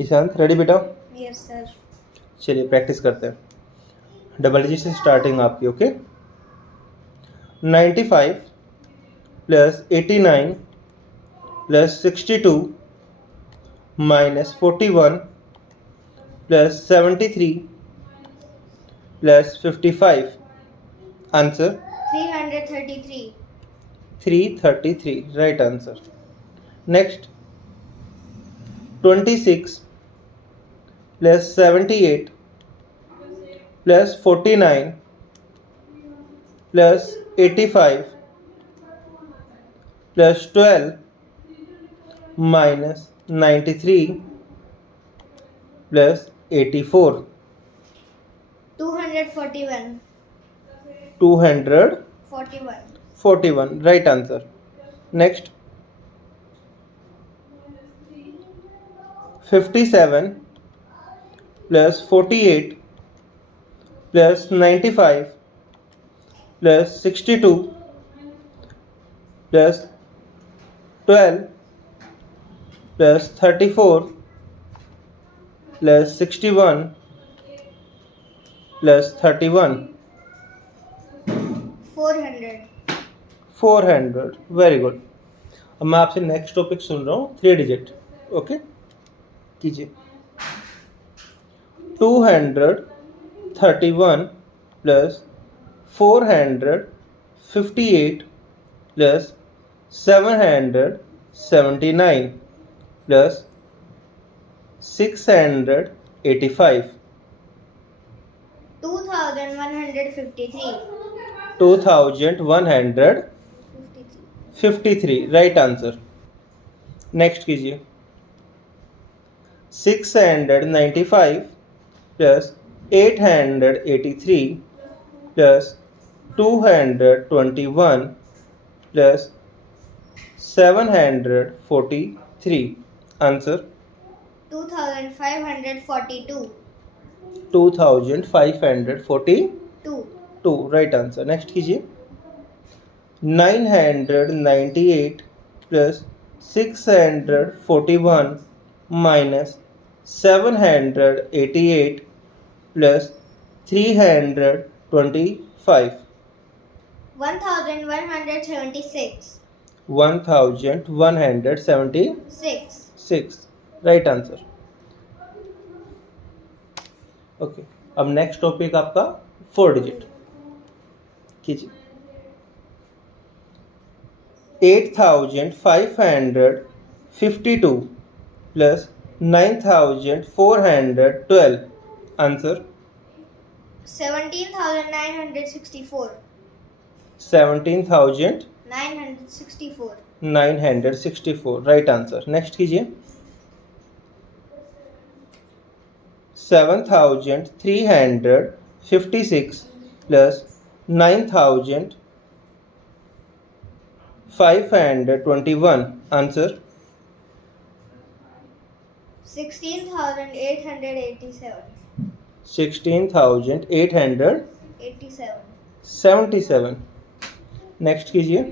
Ishant ready बेटा? Yes sir. चलिए practice करते हैं। डबल डिजिट से स्टार्टिंग आपकी। Okay, 95 plus 89 plus 62 minus 41 plus 73 plus 55। Answer 333। 333, right answer. Next, 26 plus 78 plus 49 plus 85 plus 12 minus 93 plus 84। 241। 241, right answer. Next, 57 plus 48 plus 95 plus 62 plus 12 plus 34 plus 61 plus 31। 400। 400, very good. अब मैं आपसे next topic सुन रहा हूँ, 3 digit. Okay, कीजिए। 231 plus 458 plus 779 plus 685। 2153। 2153, right answer. Next कीजिए। 695 plus 883 plus 221 plus 743। Answer 2542। 2542, right answer. Next कीजिए। 998 plus 641 minus 788 plus 325। 1176। 1176, right answer. Okay, अब next topic आपका 4 डिजिट कीजिए। 8552 plus 9412। Answer 17964। 17964, right answer. Next कीजिए। 7356 plus 9521। Answer 16887। 16877। Next कीजिए।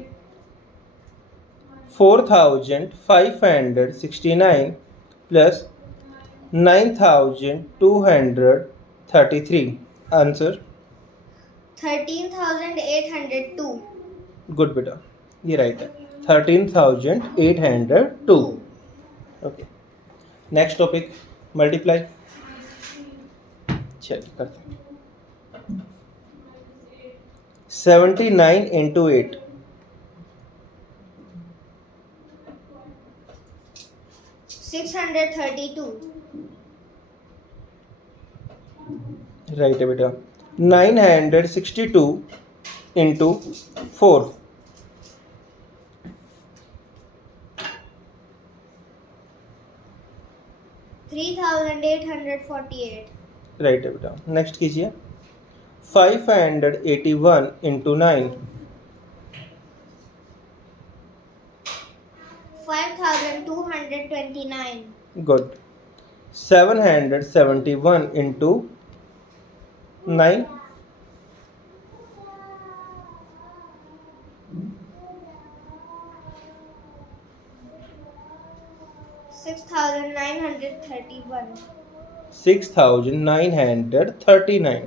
4569 plus 9233। Answer 13802। Good बेटा, ये right है। 13802। Okay, next topic multiply. चलिए करते हैं। 79 इंटू 8। 632। राइट है बेटा। 962 इंटू 4। 3848। राइट है बेटा। नेक्स्ट कीजिए। 581 इंटू 9। 5229। गुड। 771 इंटू 9। 771 6,931. 6,939.